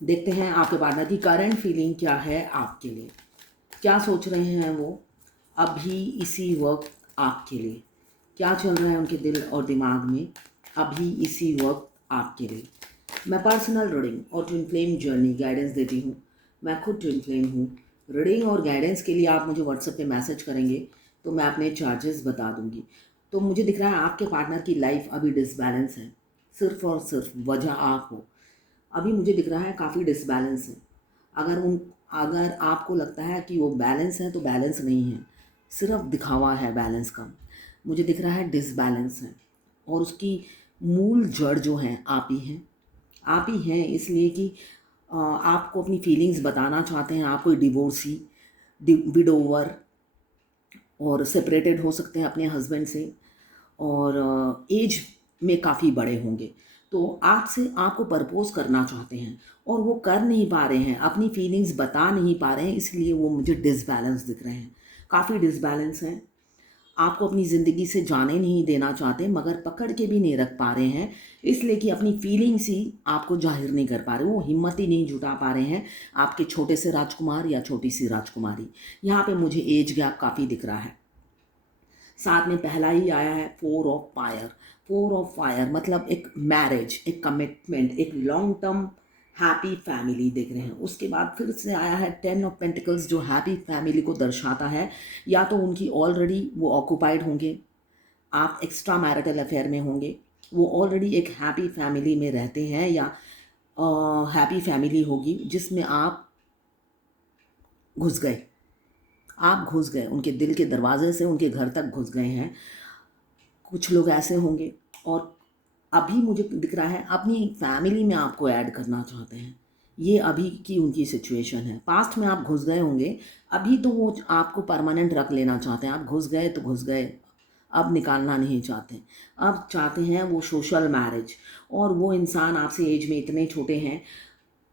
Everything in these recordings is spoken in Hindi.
देखते हैं आपके पार्टनर की करंट फीलिंग क्या है आपके लिए, क्या सोच रहे हैं वो अभी इसी वक्त आपके लिए, क्या चल रहा है उनके दिल और दिमाग में अभी इसी वक्त आपके लिए। मैं पर्सनल रीडिंग और ट्विन फ्लेम जर्नी गाइडेंस देती हूँ। मैं खुद ट्विन फ्लेम हूँ। रीडिंग और गाइडेंस के लिए आप मुझे व्हाट्सएप पे मैसेज करेंगे तो मैं अपने चार्जेस बता दूंगी। तो मुझे दिख रहा है आपके पार्टनर की लाइफ अभी डिसबैलेंस है, सिर्फ और सिर्फ वजह आप हो। अभी मुझे दिख रहा है काफ़ी डिसबैलेंस है। अगर आपको लगता है कि वो बैलेंस है तो बैलेंस नहीं है, सिर्फ दिखावा है बैलेंस का। मुझे दिख रहा है डिसबैलेंस है और उसकी मूल जड़ जो है आप ही हैं। आप ही हैं इसलिए कि आपको अपनी फीलिंग्स बताना चाहते हैं। आप कोई डिवोर्सी, विडोवर और सेपरेटेड हो सकते हैं अपने हस्बैंड से, और एज में काफ़ी बड़े होंगे। तो आपसे आपको प्रपोज करना चाहते हैं और वो कर नहीं पा रहे हैं, अपनी फीलिंग्स बता नहीं पा रहे हैं, इसलिए वो मुझे डिसबैलेंस दिख रहे हैं। काफ़ी डिसबैलेंस हैं। आपको अपनी ज़िंदगी से जाने नहीं देना चाहते मगर पकड़ के भी नहीं रख पा रहे हैं, इसलिए कि अपनी फीलिंग्स ही आपको जाहिर नहीं कर पा रहे, वो हिम्मत ही नहीं जुटा पा रहे हैं। आपके छोटे से राजकुमार या छोटी सी राजकुमारी, यहाँ पे मुझे एज गैप काफ़ी दिख रहा है। साथ में पहला ही आया है four of fire. Four of fire मतलब एक मैरिज, एक कमिटमेंट, एक लॉन्ग टर्म हैप्पी फैमिली देख रहे हैं। उसके बाद फिर से आया है टेन ऑफ पेंटिकल्स जो हैप्पी फैमिली को दर्शाता है। या तो उनकी ऑलरेडी वो ऑक्यूपाइड होंगे, आप एक्स्ट्रा मैरिटल अफेयर में होंगे, वो ऑलरेडी एक हैप्पी फैमिली में रहते हैं, या हैप्पी फैमिली होगी जिसमें आप घुस गए। आप घुस गए उनके दिल के दरवाजे से, उनके घर तक घुस गए हैं। कुछ लोग ऐसे होंगे। और अभी मुझे दिख रहा है अपनी फैमिली में आपको ऐड करना चाहते हैं। ये अभी की उनकी सिचुएशन है। पास्ट में आप घुस गए होंगे, अभी तो वो आपको परमानेंट रख लेना चाहते हैं। आप घुस गए तो घुस गए, अब निकालना नहीं चाहते। अब चाहते हैं वो सोशल मैरिज। और वो इंसान आपसे एज में इतने छोटे हैं,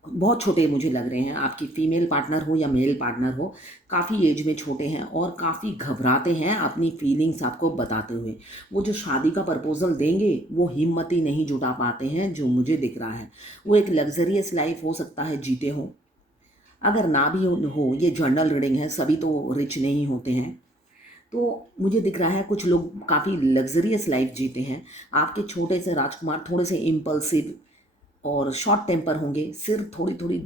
बहुत छोटे मुझे लग रहे हैं। आपकी फीमेल पार्टनर हो या मेल पार्टनर हो, काफ़ी एज में छोटे हैं और काफ़ी घबराते हैं अपनी फीलिंग्स आपको बताते हुए। वो जो शादी का प्रपोजल देंगे वो हिम्मत ही नहीं जुटा पाते हैं, जो मुझे दिख रहा है। वो एक लग्जरियस लाइफ हो सकता है जीते हो, अगर ना भी हो ये जर्नल रीडिंग है, सभी तो रिच नहीं होते हैं। तो मुझे दिख रहा है कुछ लोग काफ़ी लग्जरियस लाइफ जीते हैं। आपके छोटे से राजकुमार थोड़े से इम्पल्सिव और शॉर्ट टेम्पर होंगे, सिर थोड़ी थोड़ी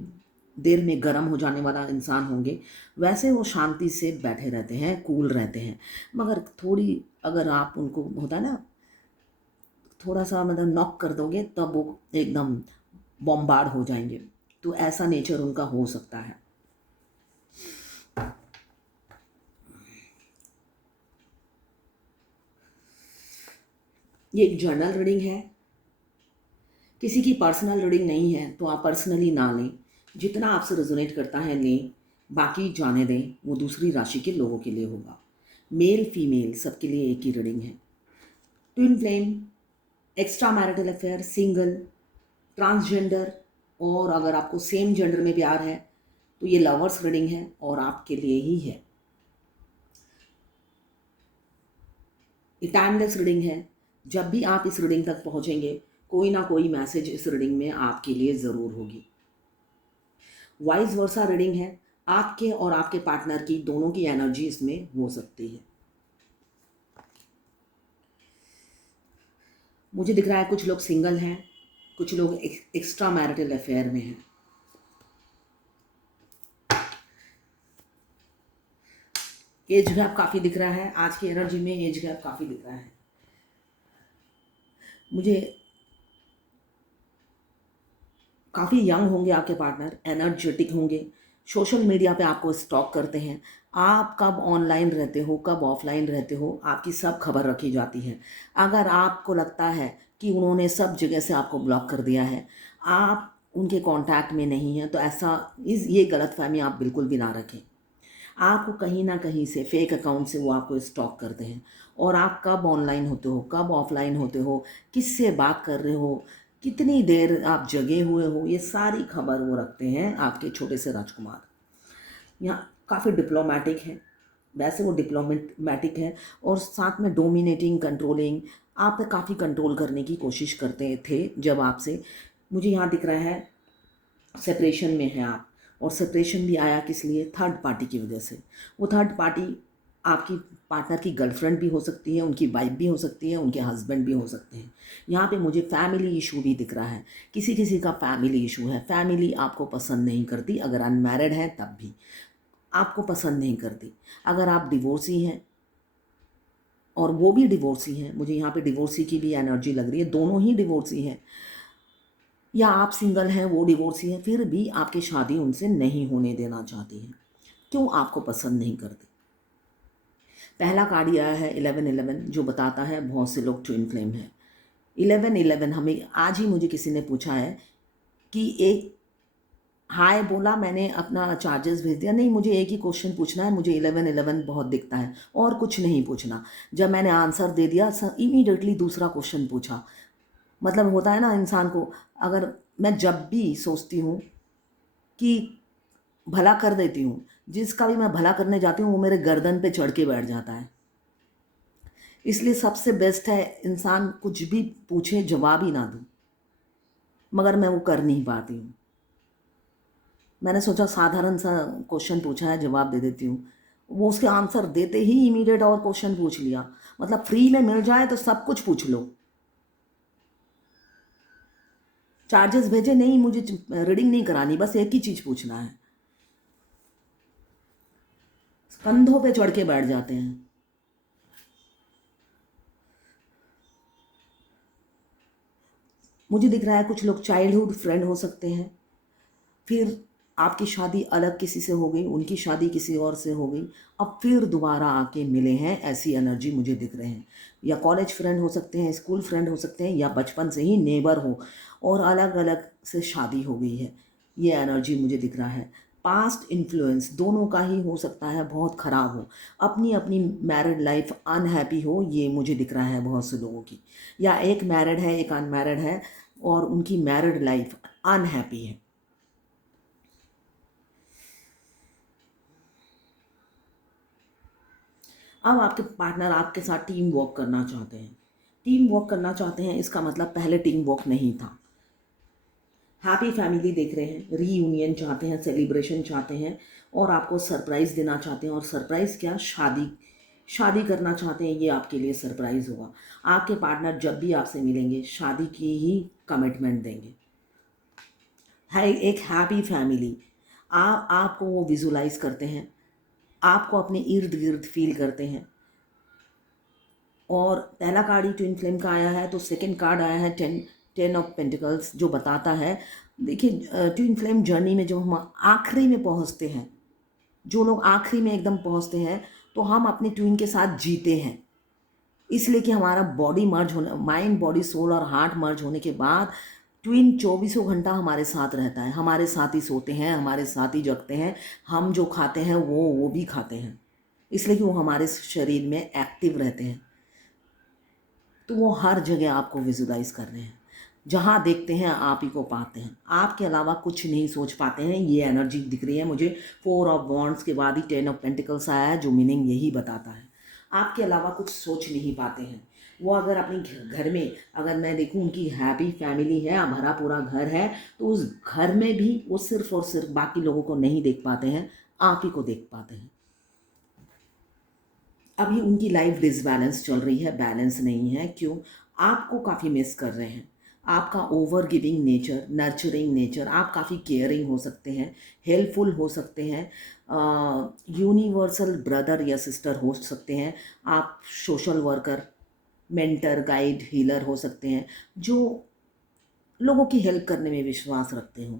देर में गर्म हो जाने वाला इंसान होंगे। वैसे वो शांति से बैठे रहते हैं, कूल रहते हैं। मगर थोड़ी अगर आप उनको होता है ना, थोड़ा सा मतलब नॉक कर दोगे तब वो एकदम बॉम्बार्ड हो जाएंगे। तो ऐसा नेचर उनका हो सकता है। ये एक जर्नल रीडिंग है, किसी की पर्सनल रीडिंग नहीं है, तो आप पर्सनली ना लें। जितना आपसे रेजोनेट करता है लें, बाकी जाने दें, वो दूसरी राशि के लोगों के लिए होगा। मेल फीमेल सबके लिए एक ही रीडिंग है। Twin flame, extra marital affair, single, transgender, और अगर आपको सेम जेंडर में प्यार है तो ये लवर्स रीडिंग है और आपके लिए ही है। ये टाइमलेस रीडिंग है। जब भी आप इस रीडिंग तक पहुंचेंगे, कोई ना कोई मैसेज इस रीडिंग में आपके लिए ज़रूर होगी। वाइस वर्सा रीडिंग है, आपके और आपके पार्टनर की दोनों की एनर्जी इसमें हो सकती है। मुझे दिख रहा है कुछ लोग सिंगल हैं, कुछ लोग एक्स्ट्रा मैरिटल अफेयर में हैं। एज गैप काफ़ी दिख रहा है, आज की एनर्जी में एज गैप काफ़ी दिख रहा है। मुझे काफ़ी यंग होंगे आपके पार्टनर, एनर्जेटिक होंगे, सोशल मीडिया पे आपको स्टॉक करते हैं। आप कब ऑनलाइन रहते हो, कब ऑफलाइन रहते हो, आपकी सब खबर रखी जाती है। अगर आपको लगता है कि उन्होंने सब जगह से आपको ब्लॉक कर दिया है, आप उनके कांटेक्ट में नहीं हैं, तो ऐसा ये गलतफहमी आप बिल्कुल भी ना रखें। आपको कहीं ना कहीं से फेक अकाउंट से वो आपको स्टॉक करते हैं। और आप कब ऑनलाइन होते हो, कब ऑफलाइन होते हो, किससे बात कर रहे हो, कितनी देर आप जगे हुए हो, ये सारी खबर वो रखते हैं आपके छोटे से राजकुमार। यहाँ काफ़ी डिप्लोमेटिक है, वैसे वो डिप्लोमेटिक है और साथ में डोमिनेटिंग, कंट्रोलिंग, आप पे काफ़ी कंट्रोल करने की कोशिश करते थे। जब आपसे मुझे यहाँ दिख रहा है सेपरेशन में हैं आप, और सेपरेशन भी आया किस लिए? थर्ड पार्टी की वजह से। वो थर्ड पार्टी आपकी पार्टनर की गर्लफ्रेंड भी हो सकती है, उनकी वाइफ भी हो सकती है, उनके हस्बैंड भी हो सकते हैं। यहाँ पे मुझे फैमिली इशू भी दिख रहा है, किसी किसी का फैमिली इशू है। फैमिली आपको पसंद नहीं करती, अगर अनमैरिड हैं तब भी आपको पसंद नहीं करती। अगर आप डिवोर्सी हैं और वो भी डिवोर्सी हैं, मुझे यहाँ पे डिवोर्सी की भी एनर्जी लग रही है, दोनों ही डिवोर्सी हैं, या आप सिंगल हैं वो डिवोर्सी हैं, फिर भी आपकी शादी उनसे नहीं होने देना चाहती हैं। क्यों? आपको पसंद नहीं करती। पहला कार्ड ये आया है 1111, जो बताता है बहुत से लोग ट्विन फ्लेम हैं। 1111 हमें आज ही मुझे किसी ने पूछा है कि एक हाय बोला, मैंने अपना चार्जेस भेज दिया। नहीं, मुझे एक ही क्वेश्चन पूछना है, मुझे 1111 बहुत दिखता है और कुछ नहीं पूछना। जब मैंने आंसर दे दिया, इमीडिएटली दूसरा क्वेश्चन पूछा। मतलब होता है ना इंसान को, अगर मैं जब भी सोचती हूँ कि भला कर देती हूँ, जिसका भी मैं भला करने जाती हूँ वो मेरे गर्दन पे चढ़ के बैठ जाता है। इसलिए सबसे बेस्ट है इंसान कुछ भी पूछे जवाब ही ना दूँ, मगर मैं वो कर नहीं पाती हूँ। मैंने सोचा साधारण सा क्वेश्चन पूछा है, जवाब दे देती हूँ। वो उसके आंसर देते ही इमीडिएट और क्वेश्चन पूछ लिया। मतलब फ्री में मिल जाए तो सब कुछ पूछ लो। चार्जेस भेजे नहीं, मुझे रीडिंग नहीं करानी, बस एक ही चीज़ पूछना है। कंधों पे चढ़ के बैठ जाते हैं। मुझे दिख रहा है कुछ लोग चाइल्डहुड फ्रेंड हो सकते हैं, फिर आपकी शादी अलग किसी से हो गई, उनकी शादी किसी और से हो गई, अब फिर दोबारा आके मिले हैं, ऐसी एनर्जी मुझे दिख रहे हैं। या कॉलेज फ्रेंड हो सकते हैं, स्कूल फ्रेंड हो सकते हैं, या बचपन से ही नेबर हो और अलग अलग से शादी हो गई है, ये एनर्जी मुझे दिख रहा है। पास्ट इन्फ्लुएंस दोनों का ही हो सकता है, बहुत ख़राब हो, अपनी अपनी मैरिड लाइफ अनहैप्पी हो, ये मुझे दिख रहा है बहुत से लोगों की। या एक मैरिड है, एक अनमैरिड है और उनकी मैरिड लाइफ अनहैप्पी है। अब आपके पार्टनर आपके साथ टीम वर्क करना चाहते हैं। टीम वर्क करना चाहते हैं, इसका मतलब पहले टीम वर्क नहीं था। हैप्पी फैमिली देख रहे हैं, रीयूनियन चाहते हैं, सेलिब्रेशन चाहते हैं और आपको सरप्राइज़ देना चाहते हैं। और सरप्राइज़ क्या? शादी। शादी करना चाहते हैं, ये आपके लिए सरप्राइज़ होगा। आपके पार्टनर जब भी आपसे मिलेंगे शादी की ही कमिटमेंट देंगे। है एक हैप्पी फैमिली। आपको वो विजुलाइज करते हैं, आपको अपने इर्द गिर्द फील करते हैं। और पहला कार्ड ही ट्विन फ्लेम का आया है, तो सेकंड कार्ड आया है टेन ऑफ पेंटिकल्स, जो बताता है, देखिए ट्विन फ्लेम जर्नी में जब हम आखिरी में पहुंचते हैं, जो लोग आखिरी में एकदम पहुंचते हैं, तो हम अपने ट्विन के साथ जीते हैं। इसलिए कि हमारा बॉडी मर्ज होने, माइंड बॉडी सोल और हार्ट मर्ज होने के बाद ट्विन चौबीसों घंटा हमारे साथ रहता है, हमारे साथ ही सोते हैं, हमारे साथ ही जगते हैं, हम जो खाते हैं वो भी खाते हैं, इसलिए कि वो हमारे शरीर में एक्टिव रहते हैं। तो वो हर जगह आपको विजुलाइज कर रहे हैं, जहाँ देखते हैं आप ही को पाते हैं, आपके अलावा कुछ नहीं सोच पाते हैं, ये एनर्जी दिख रही है मुझे। 4 ऑफ वॉन्ड्स के बाद ही 10 ऑफ पेंटिकल्स आया है, जो मीनिंग यही बताता है, आपके अलावा कुछ सोच नहीं पाते हैं। वो अगर अपने घर में, अगर मैं देखूं उनकी हैप्पी फैमिली है, भरा पूरा घर है, तो उस घर में भी वो सिर्फ और सिर्फ बाकी लोगों को नहीं देख पाते हैं, आप ही को देख पाते हैं। अभी उनकी लाइफ डिसबैलेंस चल रही है, बैलेंस नहीं है। क्यों? आपको काफ़ी मिस कर रहे हैं। आपका over giving nature, nurturing nature, आप काफ़ी केयरिंग हो सकते हैं, हेल्पफुल हो सकते हैं, यूनिवर्सल ब्रदर या सिस्टर हो सकते हैं, आप social worker, mentor, guide, healer हो सकते हैं, जो लोगों की हेल्प करने में विश्वास रखते हो।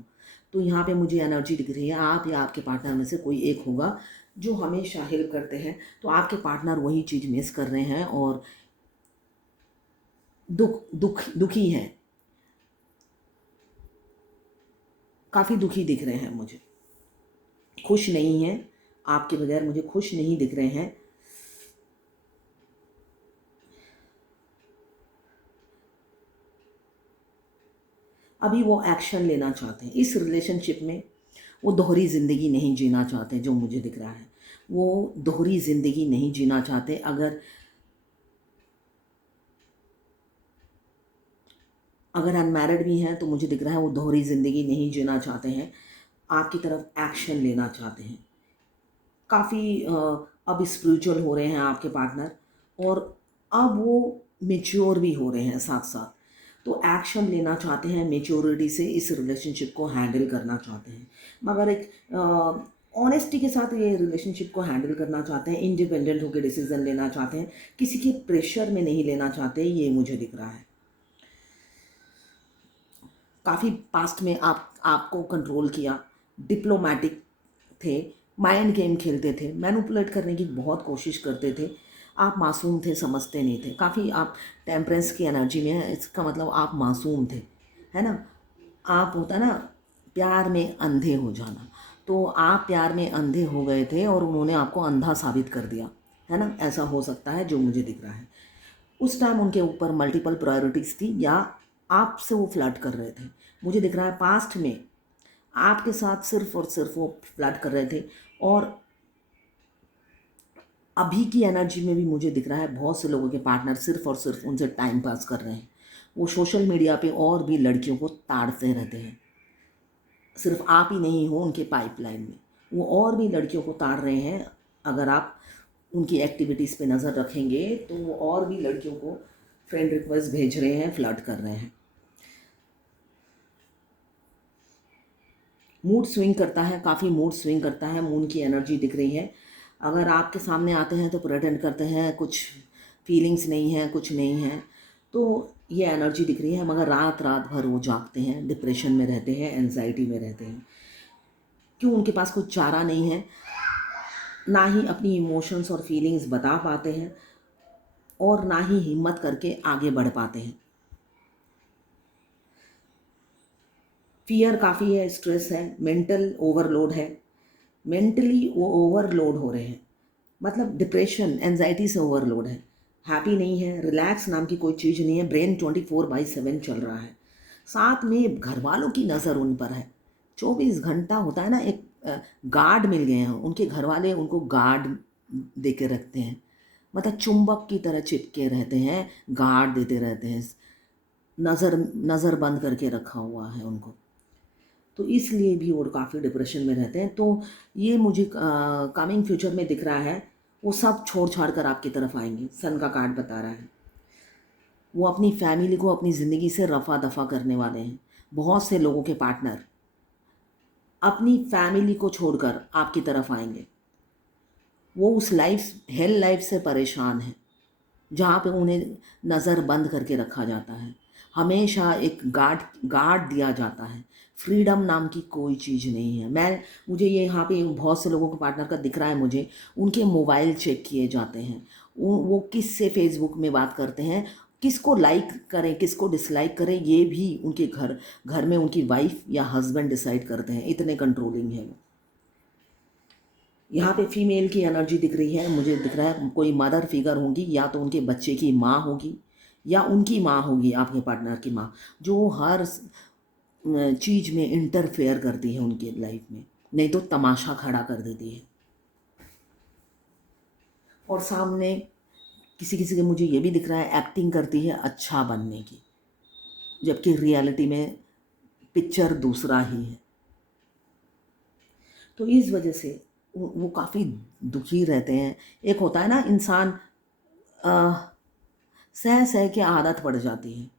तो यहाँ पे मुझे एनर्जी दिख रही है, आप या आपके पार्टनर में से कोई एक होगा जो हमेशा हेल्प करते हैं। तो आपके पार्टनर वही चीज़ मिस कर रहे हैं और दुखी हैं, काफ़ी दुखी दिख रहे हैं मुझे, खुश नहीं हैं, आपके बगैर मुझे खुश नहीं दिख रहे हैं। अभी वो एक्शन लेना चाहते हैं इस रिलेशनशिप में, वो दोहरी ज़िंदगी नहीं जीना चाहते, जो मुझे दिख रहा है वो दोहरी ज़िंदगी नहीं जीना चाहते। अगर अगर अनमैरिड भी हैं तो मुझे दिख रहा है वो दोहरी ज़िंदगी नहीं जीना चाहते हैं, आपकी तरफ एक्शन लेना चाहते हैं। काफ़ी अब स्पिरिचुअल हो रहे हैं आपके पार्टनर, और अब वो मैच्योर भी हो रहे हैं साथ साथ। तो एक्शन लेना चाहते हैं, मैच्योरिटी से इस रिलेशनशिप को हैंडल करना चाहते हैं, मगर एक ऑनेस्टी के साथ ये रिलेशनशिप को हैंडल करना चाहते हैं, इंडिपेंडेंट होकर डिसीजन लेना चाहते हैं, किसी के प्रेशर में नहीं लेना चाहते, ये मुझे दिख रहा है। काफ़ी पास्ट में आपको कंट्रोल किया, डिप्लोमेटिक थे, माइंड गेम खेलते थे, मैनिपुलेट करने की बहुत कोशिश करते थे। आप मासूम थे, समझते नहीं थे। काफ़ी आप टेम्परेंस की एनर्जी में हैं, इसका मतलब आप मासूम थे, है ना। आप होता है ना प्यार में अंधे हो जाना, तो आप प्यार में अंधे हो गए थे और उन्होंने आपको अंधा साबित कर दिया, है ना। ऐसा हो सकता है जो मुझे दिख रहा है। उस टाइम उनके ऊपर मल्टीपल प्रायोरिटीज़ थी, या आपसे वो फ्लर्ट कर रहे थे। मुझे दिख रहा है पास्ट में आपके साथ सिर्फ और सिर्फ वो फ्लर्ट कर रहे थे, और अभी की एनर्जी में भी मुझे दिख रहा है बहुत से लोगों के पार्टनर सिर्फ और सिर्फ उनसे टाइम पास कर रहे हैं। वो सोशल मीडिया पे और भी लड़कियों को ताड़ते रहते हैं, सिर्फ आप ही नहीं हो उनके पाइपलाइन में, वो और भी लड़कियों को ताड़ रहे हैं। अगर आप उनकी एक्टिविटीज़ पे नज़र रखेंगे तो वो और भी लड़कियों को फ्रेंड रिक्वेस्ट भेज रहे हैं, फ्लर्ट कर रहे हैं। मूड स्विंग करता है, काफ़ी मूड स्विंग करता है, मून की एनर्जी दिख रही है। अगर आपके सामने आते हैं तो प्रेटेंड करते हैं कुछ फीलिंग्स नहीं है, कुछ नहीं है, तो ये एनर्जी दिख रही है, मगर रात रात भर वो जागते हैं, डिप्रेशन में रहते हैं, एंजाइटी में रहते हैं। क्यों? उनके पास कुछ चारा नहीं है, ना ही अपनी इमोशंस और फीलिंग्स बता पाते हैं, और ना ही हिम्मत करके आगे बढ़ पाते हैं। फियर काफ़ी है, स्ट्रेस है, मेंटल ओवरलोड है, मेंटली वो ओवरलोड हो रहे हैं, मतलब डिप्रेशन एंजाइटी से ओवरलोड है, हैप्पी नहीं है, रिलैक्स नाम की कोई चीज़ नहीं है, ब्रेन 24/7 चल रहा है। साथ में घर वालों की नज़र उन पर है, 24 घंटा होता है ना, एक गार्ड मिल गए हैं उनके घर वाले, उनको गार्ड दे के रखते हैं, मतलब चुंबक की तरह चिपके रहते हैं, गार्ड देते रहते हैं, नज़र नज़र बंद करके रखा हुआ है उनको। तो इसलिए भी वो काफ़ी डिप्रेशन में रहते हैं। तो ये मुझे कमिंग फ्यूचर में दिख रहा है, वो सब छोड़ छाड़ कर आपकी तरफ आएंगे, सन का कार्ड बता रहा है। वो अपनी फैमिली को अपनी ज़िंदगी से रफ़ा दफ़ा करने वाले हैं। बहुत से लोगों के पार्टनर अपनी फैमिली को छोड़कर आपकी तरफ आएंगे। वो उस लाइफ हेल लाइफ से परेशान हैं जहाँ पे उन्हें नज़र बंद करके रखा जाता है, हमेशा एक गार्ड दिया जाता है। फ्रीडम नाम की कोई चीज़ नहीं है। मुझे ये यहाँ पे बहुत से लोगों के पार्टनर का दिख रहा है, मुझे उनके मोबाइल चेक किए जाते हैं, वो किससे फेसबुक में बात करते हैं, किसको लाइक करें किसको डिसलाइक करें, ये भी उनके घर घर में उनकी वाइफ या हस्बैंड डिसाइड करते हैं, इतने कंट्रोलिंग है वो। यहाँ पे फीमेल की एनर्जी दिख रही है, मुझे दिख रहा है कोई मदर फिगर होगी, या तो उनके बच्चे की माँ होगी या उनकी माँ होगी, आपके पार्टनर की माँ, जो हर चीज़ में इंटरफेयर करती है उनकी लाइफ में, नहीं तो तमाशा खड़ा कर देती है। और सामने किसी किसी के मुझे ये भी दिख रहा है एक्टिंग करती है अच्छा बनने की, जबकि रियलिटी में पिक्चर दूसरा ही है। तो इस वजह से वो काफ़ी दुखी रहते हैं। एक होता है ना इंसान सह सह के आदत पड़ जाती है,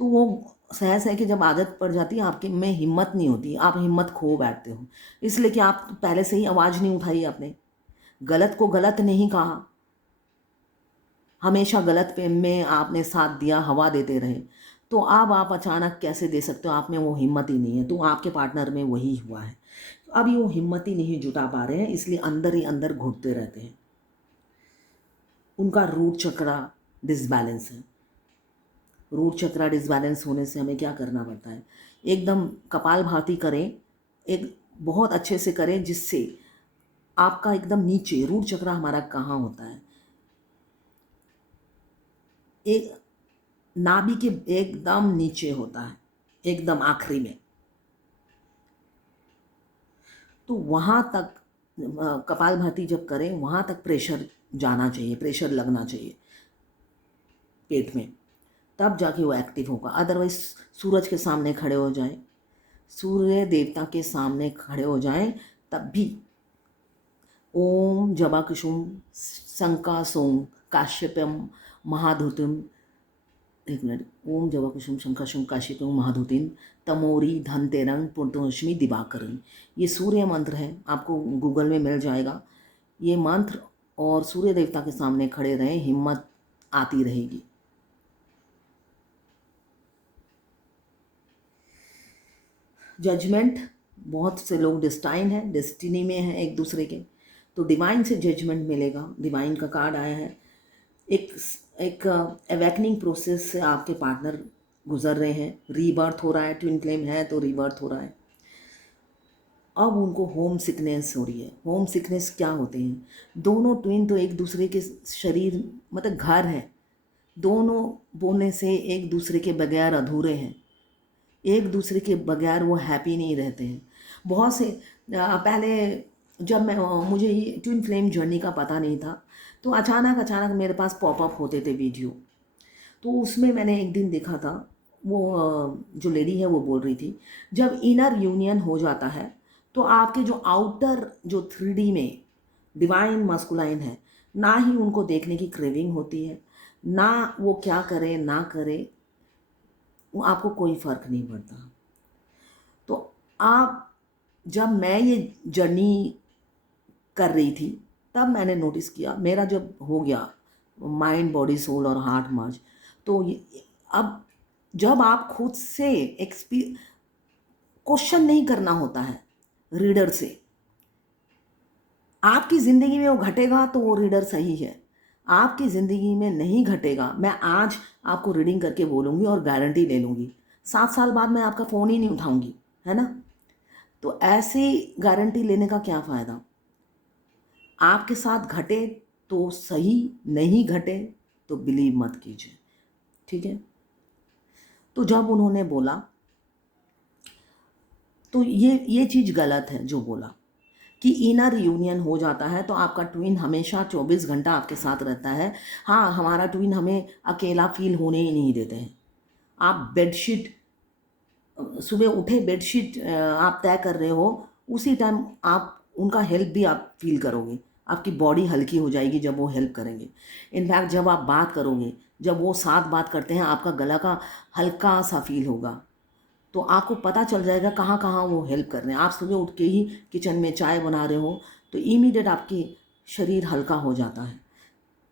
तो वो सह सह के जब आदत पड़ जाती है आपके में हिम्मत नहीं होती, आप हिम्मत खो बैठते हो, इसलिए कि आप पहले से ही आवाज़ नहीं उठाई, आपने गलत को गलत नहीं कहा, हमेशा गलत पे में आपने साथ दिया, हवा देते रहे, तो अब आप अचानक कैसे दे सकते हो, आप में वो हिम्मत ही नहीं है। तो आपके पार्टनर में वही हुआ है, अभी वो हिम्मत ही नहीं जुटा पा रहे हैं, इसलिए अंदर ही अंदर घुटते रहते हैं। उनका रूट चक्रा डिसबैलेंस है। रूट चक्रा डिसबैलेंस होने से हमें क्या करना पड़ता है, एकदम कपालभाति करें, एक बहुत अच्छे से करें, जिससे आपका एकदम नीचे रूट चक्रा हमारा कहाँ होता है, एक नाभि के एकदम नीचे होता है, एकदम आखिरी में। तो वहाँ तक कपालभाति जब करें वहाँ तक प्रेशर जाना चाहिए, प्रेशर लगना चाहिए पेट में, तब जाके वो एक्टिव होगा। अदरवाइज सूरज के सामने खड़े हो जाएं, सूर्य देवता के सामने खड़े हो जाएं, तब भी ओम जबाकुसुम शंकासोम काश्यपम महाधुतिम, एक मिनट, ओम जवाकुसुम शंकाशुम काशिपम महाधुतिन तमोरी धनतेरंग पूर्णोष्मी दिवाकरन, ये सूर्य मंत्र है, आपको गूगल में मिल जाएगा ये मंत्र। और सूर्य देवता के सामने खड़े रहें, हिम्मत आती रहेगी। जजमेंट, बहुत से लोग डिस्टाइन है, डेस्टिनी में है एक दूसरे के, तो डिवाइन से जजमेंट मिलेगा। डिवाइन का कार्ड आया है। एक एक अवेकनिंग प्रोसेस से आपके पार्टनर गुजर रहे हैं, रीबर्थ हो रहा है, ट्विन फ्लेम है तो रीबर्थ हो रहा है। अब उनको होम सिकनेस हो रही है। होम सिकनेस क्या होते हैं? दोनों ट्विन तो एक दूसरे के शरीर मतलब घर है, दोनों बोलने से एक दूसरे के बगैर अधूरे हैं, एक दूसरे के बगैर वो हैप्पी नहीं रहते हैं। बहुत से पहले जब मैं मुझे ये ट्विन फ्लेम जर्नी का पता नहीं था, तो अचानक मेरे पास पॉपअप होते थे वीडियो। तो उसमें मैंने एक दिन देखा था, वो जो लेडी है वो बोल रही थी, जब इनर यूनियन हो जाता है तो आपके जो आउटर जो 3D में डिवाइन मस्कुलाइन है, ना ही उनको देखने की क्रेविंग होती है, ना वो क्या करे ना करे, वो आपको कोई फ़र्क नहीं पड़ता। तो आप, जब मैं ये जर्नी कर रही थी तब मैंने नोटिस किया, मेरा जब हो गया माइंड बॉडी सोल और हार्ट मर्ज, तो अब जब आप खुद से क्वेश्चन नहीं करना होता है रीडर से, आपकी ज़िंदगी में वो घटेगा तो वो रीडर सही है, आपकी ज़िंदगी में नहीं घटेगा, मैं आज आपको रीडिंग करके बोलूँगी और गारंटी ले लूँगी 7 साल बाद मैं आपका फ़ोन ही नहीं उठाऊँगी, है ना। तो ऐसी गारंटी लेने का क्या फ़ायदा? आपके साथ घटे तो सही, नहीं घटे तो बिलीव मत कीजिए, ठीक है। तो जब उन्होंने बोला, तो ये चीज़ गलत है जो बोला कि इनर यूनियन हो जाता है तो आपका ट्विन हमेशा 24 घंटा आपके साथ रहता है। हाँ, हमारा ट्विन हमें अकेला फील होने ही नहीं देते हैं। आप बेडशीट, सुबह उठे बेडशीट आप तय कर रहे हो, उसी टाइम आप उनका हेल्प भी आप फील करोगे, आपकी बॉडी हल्की हो जाएगी जब वो हेल्प करेंगे। इनफैक्ट जब आप बात करोगे, जब वो साथ बात करते हैं, आपका गला का हल्का सा फील होगा, तो आपको पता चल जाएगा कहाँ कहाँ वो हेल्प कर रहे हैं। आप सुबह उठ के ही किचन में चाय बना रहे हो तो इमीडिएट आपकी शरीर हल्का हो जाता है,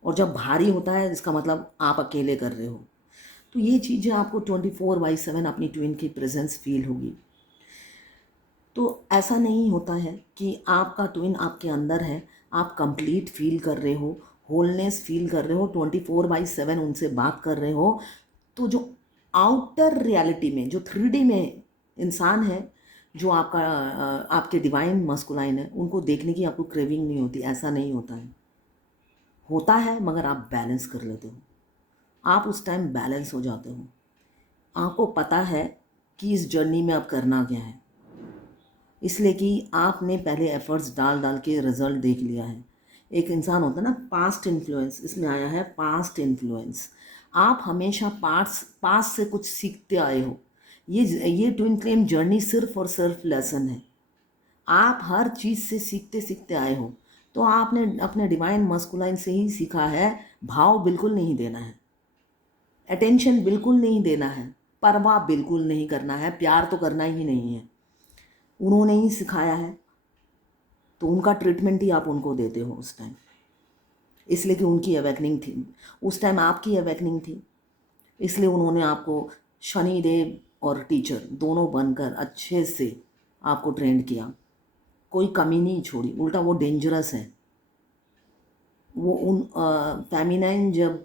और जब भारी होता है इसका मतलब आप अकेले कर रहे हो। तो ये चीज़ें आपको 24/7 अपनी ट्विन की प्रेजेंस फील होगी। तो ऐसा नहीं होता है कि आपका ट्विन आपके अंदर है, आप कंप्लीट फील कर रहे हो, होलनेस फील कर रहे हो, 24/7 उनसे बात कर रहे हो, तो जो आउटर रियलिटी में जो 3D में इंसान है, जो आपका आपके डिवाइन मस्कुलाइन है, उनको देखने की आपको क्रेविंग नहीं होती। ऐसा नहीं होता है, होता है मगर आप बैलेंस कर लेते हो, आप उस टाइम बैलेंस हो जाते हो। आपको पता है कि इस जर्नी में अब करना क्या है, इसलिए कि आपने पहले एफर्ट्स डाल डाल के रिजल्ट देख लिया है। एक इंसान होता है ना, पास्ट इन्फ्लुएंस, इसमें आया है पास्ट इन्फ्लुएंस। आप हमेशा पास्ट से कुछ सीखते आए हो। ये ट्विन फ्लेम जर्नी सिर्फ और सिर्फ लेसन है, आप हर चीज़ से सीखते सीखते आए हो। तो आपने अपने डिवाइन मस्कुलाइन से ही सीखा है, भाव बिल्कुल नहीं देना है, अटेंशन बिल्कुल नहीं देना है, परवाह बिल्कुल नहीं करना है, प्यार तो करना ही नहीं है। उन्होंने ही सिखाया है, तो उनका ट्रीटमेंट ही आप उनको देते हो उस टाइम, इसलिए कि उनकी अवेकनिंग थी उस टाइम, आपकी अवेकनिंग थी, इसलिए उन्होंने आपको शनिदेव और टीचर दोनों बनकर अच्छे से आपको ट्रेंड किया, कोई कमी नहीं छोड़ी, उल्टा वो डेंजरस है। वो उन फेमिनाइन जब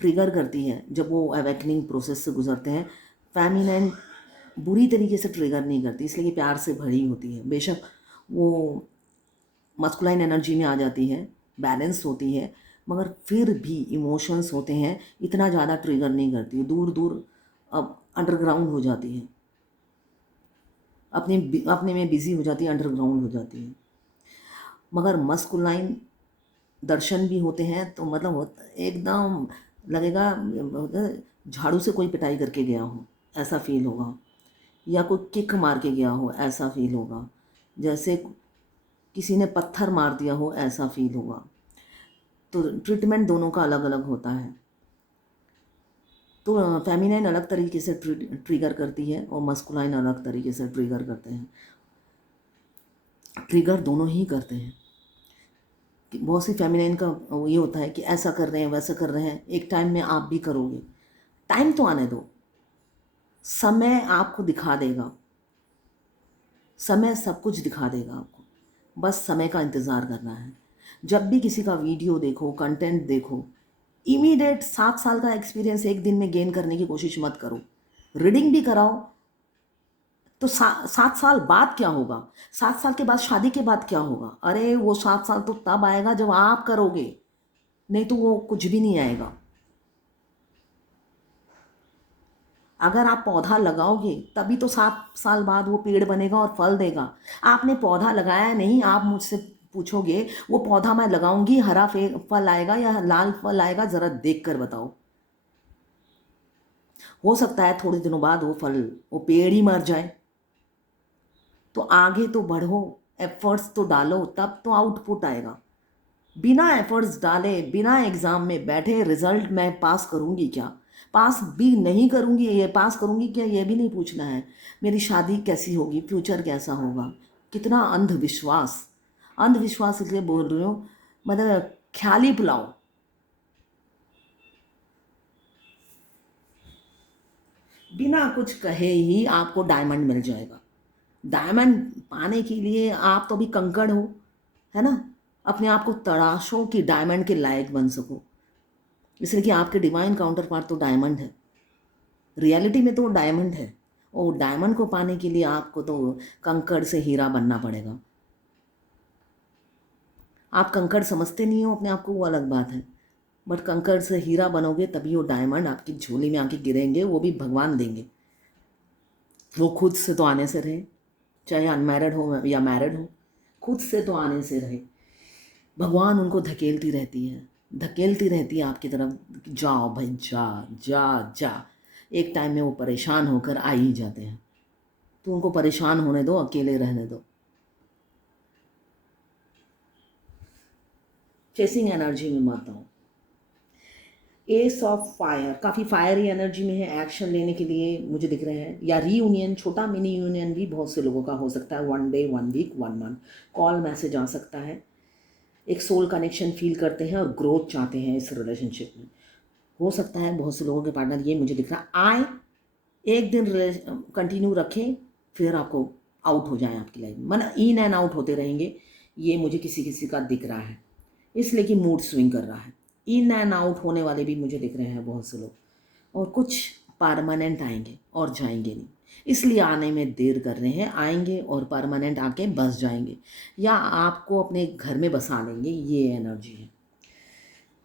ट्रिगर करती है, जब वो अवेकनिंग प्रोसेस से गुजरते हैं, फेमिनाइन बुरी तरीके से ट्रिगर नहीं करती, इसलिए कि प्यार से भरी होती है। बेशक वो मस्कुलाइन एनर्जी में आ जाती है, बैलेंस होती है, मगर फिर भी इमोशंस होते हैं, इतना ज़्यादा ट्रिगर नहीं करती, दूर दूर अब अंडरग्राउंड हो जाती है, अपने में बिजी हो जाती है, अंडरग्राउंड हो जाती है। मगर मस्कुलाइन दर्शन भी होते हैं तो मतलब एकदम लगेगा झाड़ू से कोई पिटाई करके गया हो, ऐसा फील होगा, या कोई किक मार के गया हो, ऐसा फील होगा, जैसे किसी ने पत्थर मार दिया हो, ऐसा फील होगा। तो ट्रीटमेंट दोनों का अलग अलग होता है। तो फेमिनाइन अलग तरीके से ट्रिगर करती है और मस्कुलाइन अलग तरीके से ट्रिगर करते हैं। ट्रिगर दोनों ही करते हैं। बहुत सी फेमिनाइन का ये होता है कि ऐसा कर रहे हैं, वैसा कर रहे हैं, एक टाइम में आप भी करोगे। टाइम तो आने दो, समय आपको दिखा देगा, समय सब कुछ दिखा देगा आपको, बस समय का इंतज़ार करना है। जब भी किसी का वीडियो देखो, कंटेंट देखो, इमीडिएट 7 साल का एक्सपीरियंस एक दिन में गेन करने की कोशिश मत करो। रीडिंग भी कराओ तो 7 साल बाद क्या होगा, 7 साल के बाद शादी के बाद क्या होगा, अरे वो 7 साल तो तब आएगा जब आप करोगे, नहीं तो वो कुछ भी नहीं आएगा। अगर आप पौधा लगाओगे तभी तो 7 साल बाद वो पेड़ बनेगा और फल देगा। आपने पौधा लगाया नहीं, आप मुझसे पूछोगे वो पौधा मैं लगाऊंगी हरा फल आएगा या लाल फल आएगा, ज़रा देख कर बताओ। हो सकता है थोड़े दिनों बाद वो पेड़ ही मर जाए। तो आगे तो बढ़ो, एफर्ट्स तो डालो, तब तो आउटपुट आएगा। बिना एफर्ट्स डाले, बिना एग्ज़ाम में बैठे रिजल्ट मैं पास करूँगी क्या, पास भी नहीं करूँगी, ये पास करूँगी क्या ये भी नहीं पूछना है। मेरी शादी कैसी होगी, फ्यूचर कैसा होगा, कितना अंधविश्वास। अंधविश्वास इसलिए बोल रही हूँ, मतलब ख्याली पुलाव। बिना कुछ कहे ही आपको डायमंड मिल जाएगा। डायमंड पाने के लिए आप तो अभी कंकड़ हो, है ना। अपने आप को तराशो कि डायमंड के लायक बन सको, इसलिए कि आपके डिवाइन काउंटर पार्ट तो डायमंड है, रियलिटी में तो वो डायमंड है। और डायमंड को पाने के लिए आपको तो कंकड़ से हीरा बनना पड़ेगा। आप कंकड़ समझते नहीं हो अपने आप को, वो अलग बात है, बट कंकड़ से हीरा बनोगे तभी वो डायमंड आपकी झोली में आके गिरेंगे, वो भी भगवान देंगे। वो खुद से तो आने से रहे, चाहे अनमैरिड हो या मैरिड हो, खुद से तो आने से रहे। भगवान उनको धकेलती रहती है, धकेलती रहती है आपकी तरफ, जाओ भाई जा जा जा। एक टाइम में वो परेशान होकर आ ही जाते हैं, तो उनको परेशान होने दो, अकेले रहने दो। चेसिंग एनर्जी में मत आओ। एस ऑफ फायर काफ़ी फायरी एनर्जी में है, एक्शन लेने के लिए मुझे दिख रहे हैं, या रीयूनियन, छोटा मिनी यूनियन भी बहुत से लोगों का हो सकता है, 1 day 1 week 1 month, call message आ सकता है। एक सोल कनेक्शन फील करते हैं और ग्रोथ चाहते हैं इस रिलेशनशिप में। हो सकता है बहुत से लोगों के पार्टनर, ये मुझे दिख रहा है, आए एक दिन कंटिन्यू रखें, फिर आपको आउट हो जाए आपकी लाइफ में, मतलब इन एंड आउट होते रहेंगे। ये मुझे किसी किसी का दिख रहा है, इसलिए कि मूड स्विंग कर रहा है। इन एंड आउट होने वाले भी मुझे दिख रहे हैं बहुत से लोग, और कुछ परमानेंट आएंगे और जाएंगे नहीं, इसलिए आने में देर कर रहे हैं, आएंगे और परमानेंट आके बस जाएंगे, या आपको अपने घर में बसा लेंगे, ये एनर्जी है।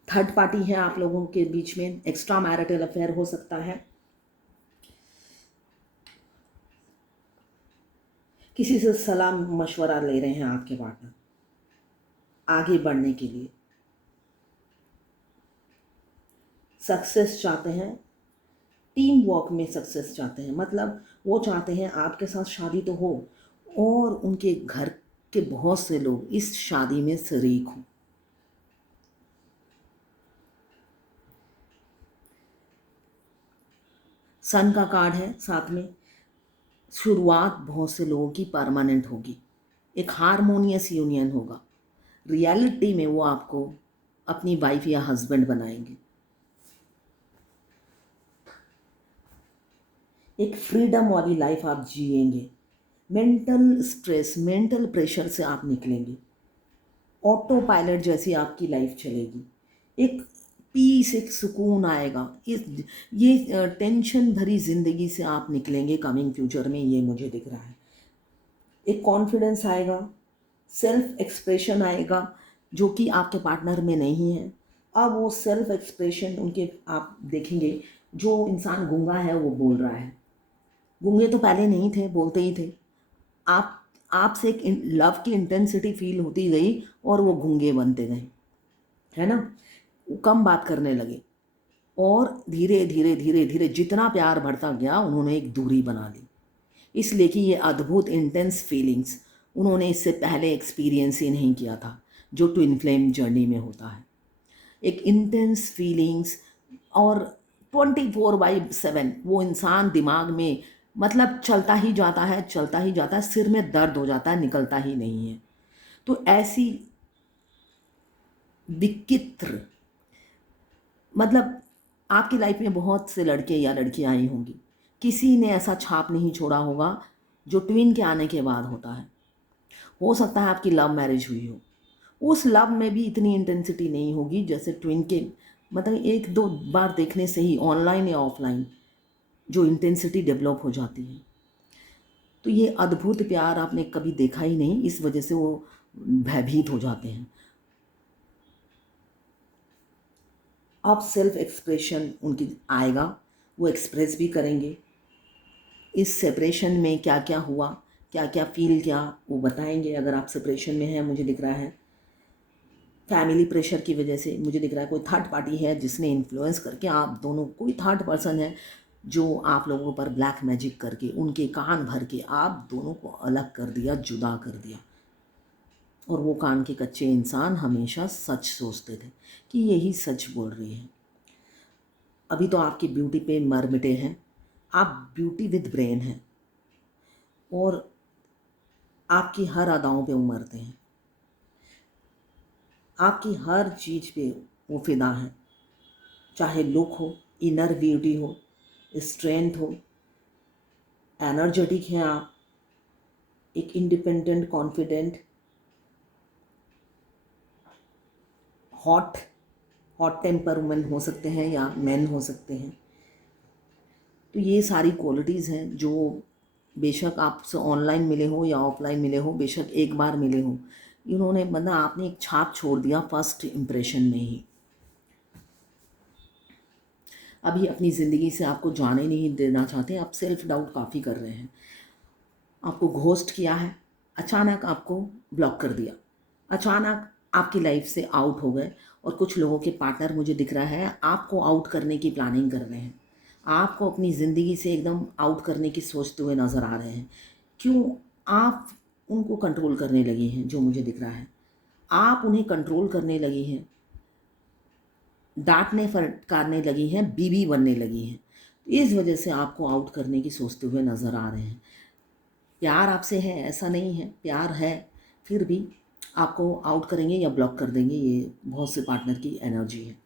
थर्ड पार्टी है आप लोगों के बीच में, एक्स्ट्रा मैरिटल अफेयर हो सकता है, किसी से सलाह मशवरा ले रहे हैं आपके पार्टनर आगे बढ़ने के लिए, सक्सेस चाहते हैं, टीम वर्क में सक्सेस चाहते हैं, मतलब वो चाहते हैं आपके साथ शादी तो हो और उनके घर के बहुत से लोग इस शादी में शरीक हों। सन का कार्ड है साथ में, शुरुआत बहुत से लोगों की परमानेंट होगी, एक हारमोनियस यूनियन होगा, रियलिटी में वो आपको अपनी वाइफ या हस्बैंड बनाएंगे। एक फ्रीडम वाली लाइफ आप जिएंगे, मेंटल स्ट्रेस, मेंटल प्रेशर से आप निकलेंगे, ऑटो पायलट जैसी आपकी लाइफ चलेगी, एक पीस, एक सुकून आएगा, ये टेंशन भरी ज़िंदगी से आप निकलेंगे कमिंग फ्यूचर में, ये मुझे दिख रहा है। एक कॉन्फिडेंस आएगा, सेल्फ एक्सप्रेशन आएगा जो कि आपके पार्टनर में नहीं है। अब वो सेल्फ एक्सप्रेशन उनके आप देखेंगे, जो इंसान गूंगा है वो बोल रहा है, गूंगे तो पहले नहीं थे, बोलते ही थे, आप आपसे एक लव की इंटेंसिटी फील होती गई और वो गूंगे बनते गए, है ना, वो कम बात करने लगे, और धीरे धीरे धीरे धीरे जितना प्यार बढ़ता गया उन्होंने एक दूरी बना ली, इसलिए कि ये अद्भुत इंटेंस फीलिंग्स उन्होंने इससे पहले एक्सपीरियंस ही नहीं किया था जो ट्विन फ्लेम जर्नी में होता है। एक इंटेंस फीलिंग्स और 24/7 वो इंसान दिमाग में मतलब चलता ही जाता है, चलता ही जाता है, सिर में दर्द हो जाता है, निकलता ही नहीं है। तो ऐसी विचित्र मतलब आपकी लाइफ में बहुत से लड़के या लड़कियां आई होंगी, किसी ने ऐसा छाप नहीं छोड़ा होगा जो ट्विन के आने के बाद होता है। हो सकता है आपकी लव मैरिज हुई हो, उस लव में भी इतनी इंटेंसिटी नहीं होगी जैसे ट्विन के, मतलब एक दो बार देखने से ही ऑनलाइन या ऑफलाइन जो इंटेंसिटी डेवलप हो जाती है। तो ये अद्भुत प्यार आपने कभी देखा ही नहीं, इस वजह से वो भयभीत हो जाते हैं। अब सेल्फ एक्सप्रेशन उनकी आएगा, वो एक्सप्रेस भी करेंगे इस सेपरेशन में क्या क्या हुआ, क्या क्या फील किया, वो बताएंगे। अगर आप सेपरेशन में हैं, मुझे दिख रहा है फैमिली प्रेशर की वजह से, मुझे दिख रहा है कोई थर्ड पार्टी है जिसने इन्फ्लुएंस करके आप दोनों, कोई थर्ड पर्सन है जो आप लोगों पर ब्लैक मैजिक करके उनके कान भर के आप दोनों को अलग कर दिया, जुदा कर दिया। और वो कान के कच्चे इंसान हमेशा सच सोचते थे कि यही सच बोल रही है। अभी तो आपकी ब्यूटी पे मर मिटे हैं, आप ब्यूटी विद ब्रेन हैं और आपकी हर अदाओं पे उमरते हैं, आपकी हर चीज़ पे वो फिदा है, चाहे लुक हो, इनर ब्यूटी हो, स्ट्रेंथ हो, एनर्जेटिक हैं आप, एक independent confident hot hot temper women हो सकते हैं या मैन हो सकते हैं। तो ये सारी क्वालिटीज़ हैं जो बेशक आपसे ऑनलाइन मिले हो या ऑफलाइन मिले हो, बेशक एक बार मिले हो, इन्होंने मतलब आपने एक छाप छोड़ दिया फर्स्ट इम्प्रेशन में ही। अभी अपनी ज़िंदगी से आपको जाने नहीं देना चाहते, आप सेल्फ डाउट काफ़ी कर रहे हैं, आपको घोस्ट किया है, अचानक आपको ब्लॉक कर दिया, अचानक आपकी लाइफ से आउट हो गए। और कुछ लोगों के पार्टनर मुझे दिख रहा है आपको आउट करने की प्लानिंग कर रहे हैं, आपको अपनी ज़िंदगी से एकदम आउट करने की सोचते हुए नज़र आ रहे हैं। क्यों? आप उनको कंट्रोल करने लगी हैं, जो मुझे दिख रहा है आप उन्हें कंट्रोल करने लगी हैं, डांटने फटकारने लगी हैं, बीवी बनने लगी हैं। इस वजह से आपको आउट करने की सोचते हुए नज़र आ रहे हैं। प्यार आपसे है ऐसा नहीं है, प्यार है, फिर भी आपको आउट करेंगे या ब्लॉक कर देंगे, ये बहुत से पार्टनर की एनर्जी है।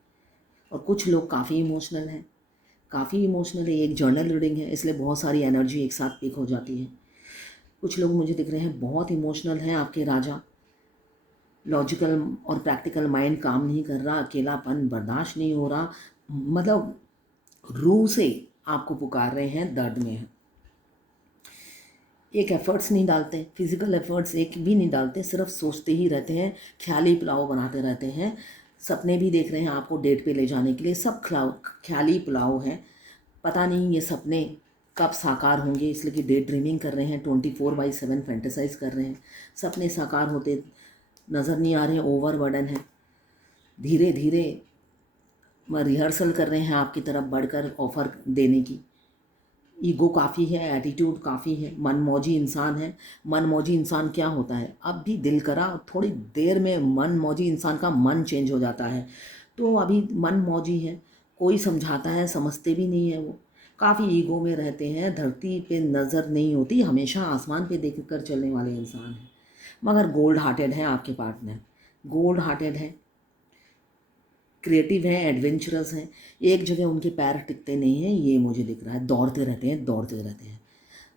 और कुछ लोग काफ़ी इमोशनल हैं, काफ़ी इमोशनल है, एक जर्नल रीडिंग है इसलिए बहुत सारी एनर्जी एक साथ पिक हो जाती है। कुछ लोग मुझे दिख रहे हैं बहुत इमोशनल हैं, आपके राजा, लॉजिकल और प्रैक्टिकल माइंड काम नहीं कर रहा, अकेलापन बर्दाश्त नहीं हो रहा, मतलब रूह से आपको पुकार रहे हैं, दर्द में हैं। एक एफ़र्ट्स नहीं डालते, फिज़िकल एफ़र्ट्स एक भी नहीं डालते, सिर्फ सोचते ही रहते हैं, ख्याली पुलाव बनाते रहते हैं, सपने भी देख रहे हैं आपको डेट पे ले जाने के लिए, सब ख्याली पुलाव है। पता नहीं ये सपने कब साकार होंगे, इसलिए कि डे ड्रीमिंग कर रहे हैं, 24/7 फैंटेसाइज कर रहे हैं, सपने साकार होते नज़र नहीं आ रहे हैं, ओवर बर्डन है। धीरे धीरे रिहर्सल कर रहे हैं आपकी तरफ बढ़कर ऑफ़र देने की, ईगो काफ़ी है, एटीट्यूड काफ़ी है, मनमौजी इंसान है। मनमौजी इंसान क्या होता है, अब भी दिल करा थोड़ी देर में मनमौजी इंसान का मन चेंज हो जाता है। तो अभी मनमौजी है, कोई समझाता है समझते भी नहीं है, वो काफ़ी ईगो में रहते हैं, धरती पे नज़र नहीं होती, हमेशा आसमान पे देख कर चलने वाले इंसान हैं। मगर गोल्ड हार्टेड है आपके पार्टनर, गोल्ड हार्टेड है, क्रिएटिव हैं, एडवेंचरस हैं, एक जगह उनके पैर टिकते नहीं हैं, ये मुझे दिख रहा है, दौड़ते रहते हैं, दौड़ते रहते हैं।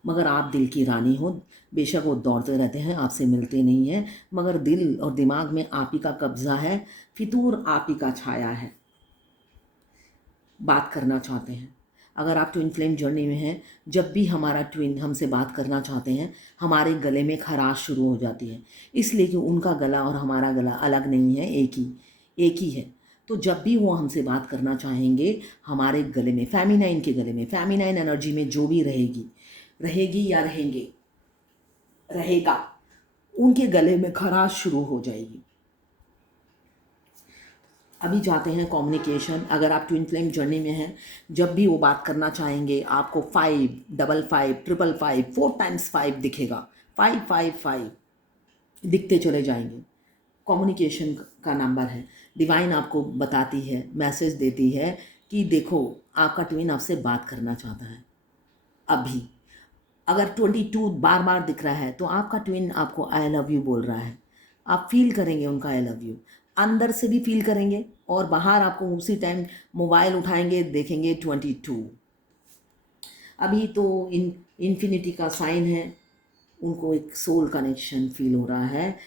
मगर आप दिल की रानी हो, बेशक वो दौड़ते रहते हैं, आपसे मिलते नहीं हैं, मगर दिल और दिमाग में आप ही का कब्ज़ा है, फितूर आप ही का छाया है, बात करना चाहते हैं। अगर आप ट्विन फ्लेम जर्नी में हैं, जब भी हमारा ट्विन हमसे बात करना चाहते हैं, हमारे गले में खराश शुरू हो जाती है, इसलिए कि उनका गला और हमारा गला अलग नहीं है, एक ही है। तो जब भी वो हमसे बात करना चाहेंगे, हमारे गले में, फेमिनाइन के गले में, फेमिनाइन एनर्जी में जो भी रहेगी या रहेगा, उनके गले में खराश शुरू हो जाएगी। अभी जाते हैं कम्युनिकेशन। अगर आप ट्विन फ्लेम जर्नी में हैं, जब भी वो बात करना चाहेंगे आपको 555 555 4 टाइम्स 5 दिखेगा। 555 दिखते चले जाएंगे। कम्युनिकेशन का नंबर है। डिवाइन आपको बताती है, मैसेज देती है कि देखो आपका ट्विन आपसे बात करना चाहता है अभी। अगर 22 बार बार दिख रहा है तो आपका ट्विन आपको आई लव यू बोल रहा है। आप फील करेंगे उनका आई लव यू, अंदर से भी फील करेंगे और बाहर आपको उसी टाइम मोबाइल उठाएंगे देखेंगे 22। अभी तो इन्फिनिटी का साइन है, उनको एक सोल कनेक्शन फील हो रहा है।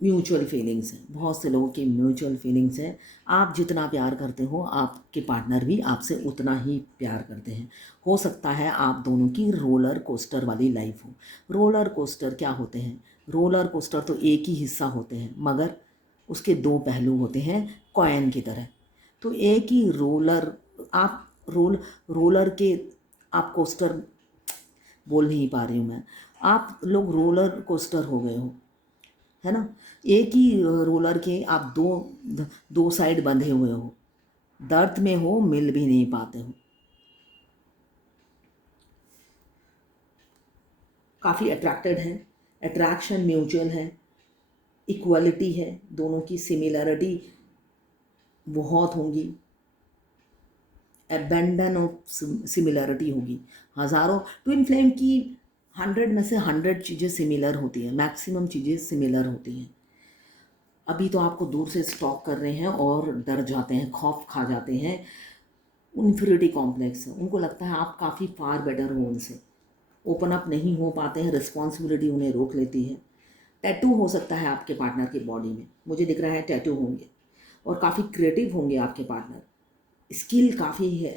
म्यूचुअल फीलिंग्स हैं, बहुत से लोगों की म्यूचुअल फीलिंग्स हैं। आप जितना प्यार करते हो आपके पार्टनर भी आपसे उतना ही प्यार करते हैं। हो सकता है आप दोनों की रोलर कोस्टर वाली लाइफ हो। रोलर कोस्टर क्या होते हैं? रोलर कोस्टर तो एक ही हिस्सा होते हैं मगर उसके दो पहलू होते हैं, कॉइन की तरह। तो एक ही रोलर, आप रोलर के, आप कोस्टर बोल नहीं पा रही हूँ मैं, आप लोग रोलर कोस्टर हो गए हो, है ना। एक ही रोलर के आप दो साइड बंधे हुए हो, दर्द में हो, मिल भी नहीं पाते हो। काफ़ी अट्रैक्टेड है, अट्रैक्शन म्यूचुअल है, इक्वलिटी है, दोनों की सिमिलरिटी बहुत होंगी, एबेंडन ऑफ सिमिलरिटी होगी। हज़ारों ट्विन फ्लेम की 100 में से 100 चीज़ें सिमिलर होती हैं, मैक्सिमम चीज़ें सिमिलर होती हैं। अभी तो आपको दूर से स्टॉक कर रहे हैं और डर जाते हैं, खौफ खा जाते हैं। इन्फीरियरिटी कॉम्प्लेक्स है, उनको लगता है आप काफ़ी फार बेटर हो उनसे, ओपन अप नहीं हो पाते हैं, रिस्पॉन्सिबिलिटी उन्हें रोक लेती है। टैटू हो सकता है आपके पार्टनर की बॉडी में, मुझे दिख रहा है टैटू होंगे, और काफ़ी क्रिएटिव होंगे आपके पार्टनर। स्किल काफ़ी है,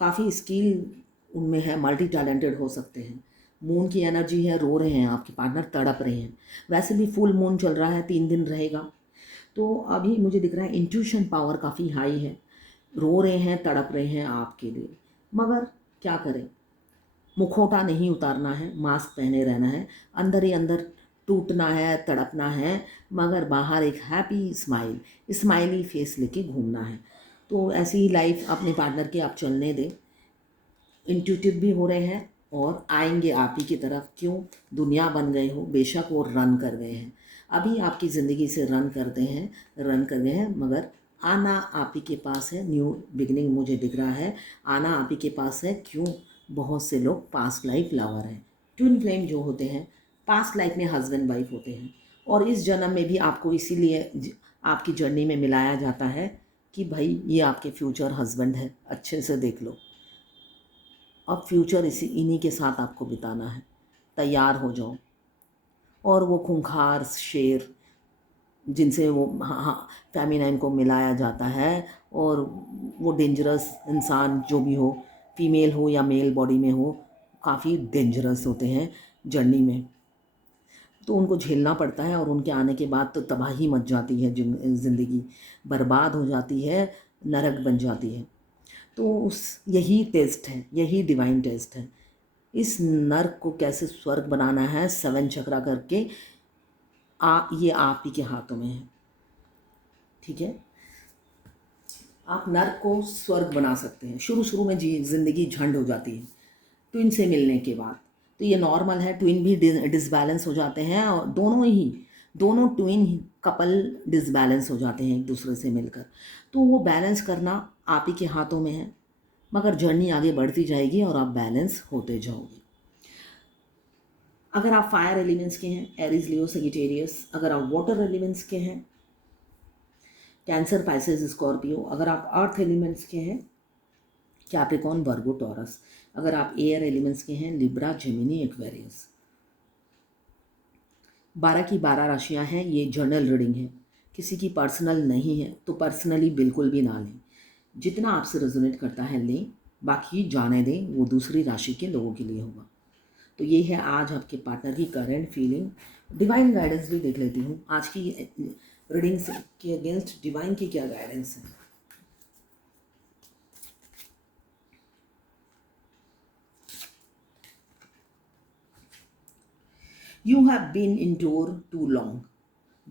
काफ़ी स्किल उनमें है, मल्टी टैलेंटेड हो सकते हैं। मून की एनर्जी है, रो रहे हैं आपके पार्टनर, तड़प रहे हैं। वैसे भी फुल मून चल रहा है, 3 दिन रहेगा। तो अभी मुझे दिख रहा है इंट्यूशन पावर काफ़ी हाई है, रो रहे हैं, तड़प रहे हैं आपके लिए। मगर क्या करें, मुखौटा नहीं उतारना है, मास्क पहने रहना है, अंदर ही अंदर टूटना है, तड़पना है, मगर बाहर एक हैप्पी स्माइल, स्माइली फेस लेके घूमना है। तो ऐसी ही लाइफ अपने पार्टनर की आप चलने दें। इंट्यूटिव भी हो रहे हैं और आएंगे आप ही की तरफ। क्यों? दुनिया बन गए हो, बेशक वो रन कर गए हैं, अभी आपकी ज़िंदगी से रन कर गए हैं, मगर आना आप ही के पास है। न्यू बिगनिंग मुझे दिख रहा है, आना आप ही के पास है। क्यों? बहुत से लोग पास्ट लाइफ लवर हैं। ट्विन फ्लेम जो होते हैं पास्ट लाइफ में हस्बैंड वाइफ होते हैं, और इस जन्म में भी आपको इसीलिए आपकी जर्नी में मिलाया जाता है कि भाई ये आपके फ्यूचर हस्बैंड है, अच्छे से देख लो। अब फ्यूचर इन्हीं के साथ आपको बिताना है, तैयार हो जाओ। और वो खूंखार शेर जिनसे वो, हाँ हाँ, फेमिनाइन को मिलाया जाता है, और वो डेंजरस इंसान जो भी हो, फीमेल हो या मेल बॉडी में हो, काफ़ी डेंजरस होते हैं जर्नी में। तो उनको झेलना पड़ता है, और उनके आने के बाद तो तबाही मच जाती है, ज़िंदगी बर्बाद हो जाती है, नरक बन जाती है। तो उस यही टेस्ट है, यही डिवाइन टेस्ट है। इस नर्क को कैसे स्वर्ग बनाना है 7 चक्रा करके, ये आप ही के हाथों में है। ठीक है, आप नर्क को स्वर्ग बना सकते हैं। शुरू शुरू में जी ज़िंदगी झंड हो जाती है ट्विन से मिलने के बाद, तो ये नॉर्मल है। ट्विन भी डिसबैलेंस हो जाते हैं, और दोनों ट्विन कपल डिसबैलेंस हो जाते हैं एक दूसरे से मिलकर। तो वो बैलेंस करना आप ही के हाथों में है, मगर जर्नी आगे बढ़ती जाएगी और आप बैलेंस होते जाओगे। अगर आप फायर एलिमेंट्स के हैं, एरीज, लियो, सजिटेरियस। अगर आप वाटर एलिमेंट्स के हैं, कैंसर, पाइसेस, स्कॉर्पियो। अगर आप अर्थ एलिमेंट्स के हैं, कैप्रिकॉर्न, वर्गो, टॉरस। अगर आप एयर एलिमेंट्स के हैं, लिब्रा, जेमिनी, एक्वेरियस। 12 की 12 राशियां हैं। ये जर्नल रीडिंग है, किसी की पर्सनल नहीं है, तो पर्सनली बिल्कुल भी ना लें। जितना आपसे रेजोनेट करता है लें, बाकी जाने दें, वो दूसरी राशि के लोगों के लिए होगा। तो ये है आज आपके पार्टनर की करंट फीलिंग। डिवाइन गाइडेंस भी देख लेती हूँ आज की रीडिंग के अगेंस्ट डिवाइन की क्या गाइडेंस है। You have been endured too long.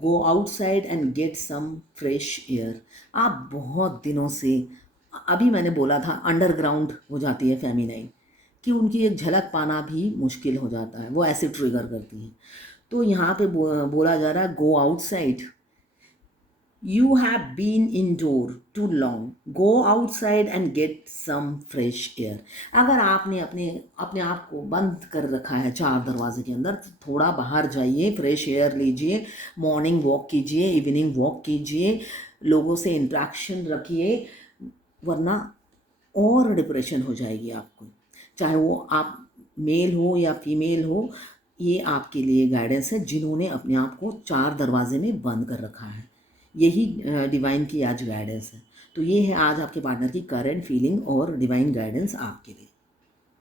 Go outside and get some fresh air. आप बहुत दिनों से, अभी मैंने बोला था अंडरग्राउंड हो जाती है फेमिनाइन, कि उनकी एक झलक पाना भी मुश्किल हो जाता है, वो ऐसे ट्रिगर करती हैं। तो यहाँ पे बोला जा रहा है go outside, you have been indoor too long, go outside and get some fresh air. अगर आपने अपने अपने आप को बंद कर रखा है चार दरवाजे के अंदर, तो थोड़ा बाहर जाइए, फ्रेश एयर लीजिए, मॉर्निंग वॉक कीजिए, इवनिंग वॉक कीजिए, लोगों से इंट्रैक्शन रखिए, वरना और डिप्रेशन हो जाएगी आपको। चाहे वो आप मेल हो या फीमेल हो, ये आपके लिए गाइडेंस है जिन्होंने अपने आप को चार दरवाजे में बंद कर रखा है। यही डिवाइन की आज गाइडेंस है। तो ये है आज आपके पार्टनर की करंट फीलिंग और डिवाइन गाइडेंस आपके लिए।